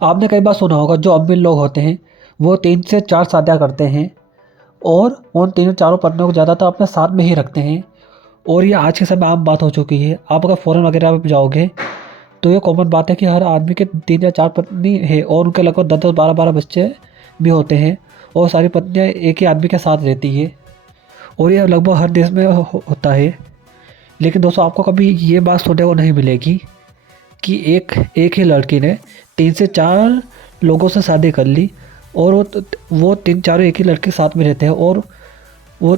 आपने कई बार सुना होगा जो अमीर लोग होते हैं वो 3 से 4 शादियाँ करते हैं और उन तीनों चारों पत्नियों को ज़्यादातर अपने साथ में ही रखते हैं। और ये आज के समय आम बात हो चुकी है। आप अगर फ़ॉरेन वगैरह में जाओगे तो ये कॉमन बात है कि हर आदमी के 3 या 4 पत्नी है और उनके लगभग 10-10, 12-12 बच्चे भी होते हैं और सारी पत्नियाँ एक ही आदमी के साथ रहती है और ये लगभग हर देश में होता है। लेकिन दोस्तों आपको कभी ये बात सुनने को नहीं मिलेगी कि एक एक ही लड़की ने 3 से 4 लोगों से शादी कर ली और वो 3 चारों एक ही लड़के साथ में रहते हैं और वो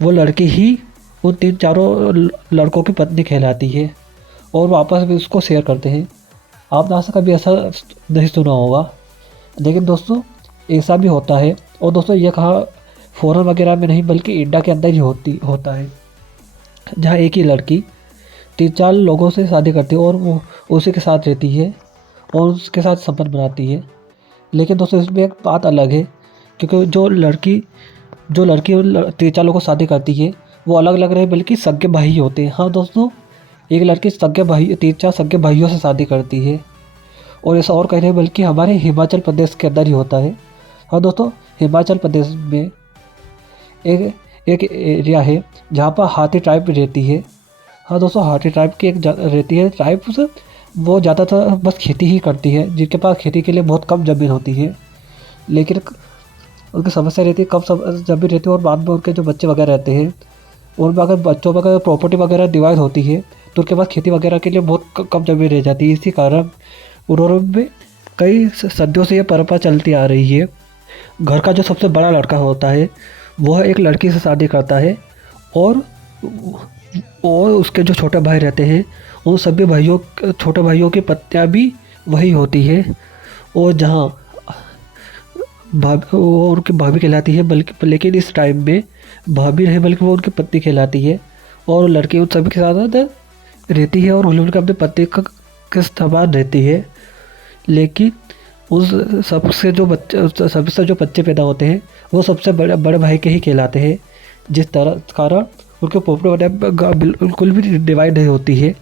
वो लड़की ही उन 3 चारों लड़कों की पत्नी कहलाती है और वो आपस में उसको शेयर करते हैं। आपने आज तक कभी ऐसा नहीं सुना होगा, लेकिन दोस्तों ऐसा भी होता है। और दोस्तों ये कहा फ़ॉरेन वगैरह में नहीं बल्कि इंडिया के अंदर ही होता है, जहाँ एक ही लड़की 3-4 लोगों से शादी करती है और वो उसी के साथ रहती है और उसके साथ संबंध बनाती है। लेकिन दोस्तों इसमें एक बात अलग है, क्योंकि जो लड़की 3-4 लोगों को शादी करती है वो अलग अलग रहे बल्कि सगे भाई होते हैं। हाँ दोस्तों, एक लड़की सगे भाई 3-4 सगे भाइयों से शादी करती है और ऐसा और कह रहे हैं बल्कि हमारे हिमाचल प्रदेश के अंदर ही होता है। हाँ दोस्तों, हिमाचल प्रदेश में एक एक एरिया है जहाँ पर हाथी ट्राइब रहती है। हाँ दोस्तों, हाथी ट्राइब की रहती है ट्राइब्स। वो ज़्यादातर बस खेती ही करती है, जिनके पास खेती के लिए बहुत कम ज़मीन होती है। लेकिन उनकी समस्या रहती है कम ज़मीन रहती है और बाद में उनके जो बच्चे वगैरह रहते हैं उनमें अगर बच्चों में अगर प्रॉपर्टी वगैरह डिवाइड होती है तो उनके पास खेती वगैरह के लिए बहुत कम ज़मीन रह जाती है। इसी कारण उन्होंने में कई सदियों से ये परंपरा चलती आ रही है। घर का जो सबसे बड़ा लड़का होता है वह एक लड़की से शादी करता है और उसके जो छोटे भाई रहते हैं उन सभी छोटे भाइयों की पत्नियाँ भी वही होती है और जहाँ वो उनकी भाभी कहलाती है, बल्कि लेकिन इस टाइम में भाभी नहीं बल्कि वो उनकी पत्नी कहलाती है और लड़की उन सभी के साथ रहती है और उनके अपने पति के समान रहती है। लेकिन उस सबसे जो बच्चे पैदा होते हैं वो सबसे बड़े भाई के ही कहलाते हैं, जिस तरह कारण उनके प्रॉपर्टी बिल्कुल भी डिवाइड नहीं होती है।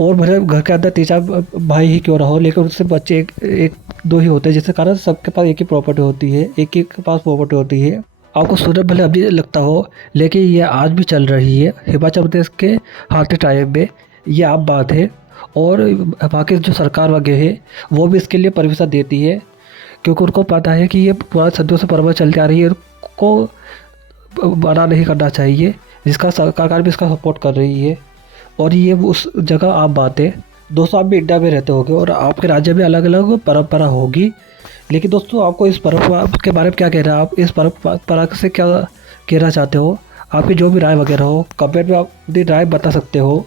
और भले घर के अंदर 3-4 भाई ही क्यों ना हो, लेकिन उससे बच्चे एक दो ही होते हैं, जिसके कारण सबके पास एक ही प्रॉपर्टी होती है, एक के पास प्रॉपर्टी होती है। आपको सुनने भले अभी लगता हो, लेकिन ये आज भी चल रही है हिमाचल प्रदेश के हाथी ट्राइब में। ये आम बात है और वहाँ की जो सरकार वगैरह है वो भी इसके लिए परमिशन देती है, क्योंकि उनको पता है कि ये पुराने सदियों से परंपरा चलती आ रही है, को बड़ा नहीं करना चाहिए, जिसका सरकार भी इसका सपोर्ट कर रही है और ये उस जगह आम बात है। दोस्तों आप भी इंडिया में रहते होंगे और आपके राज्य में अलग अलग परंपरा होगी, लेकिन दोस्तों आपको इस परंपरा के बारे में क्या कहना है? आप इस परंपरा से क्या कहना चाहते हो? आपकी जो भी राय वगैरह हो कमेंट में आप अपनी राय बता सकते हो।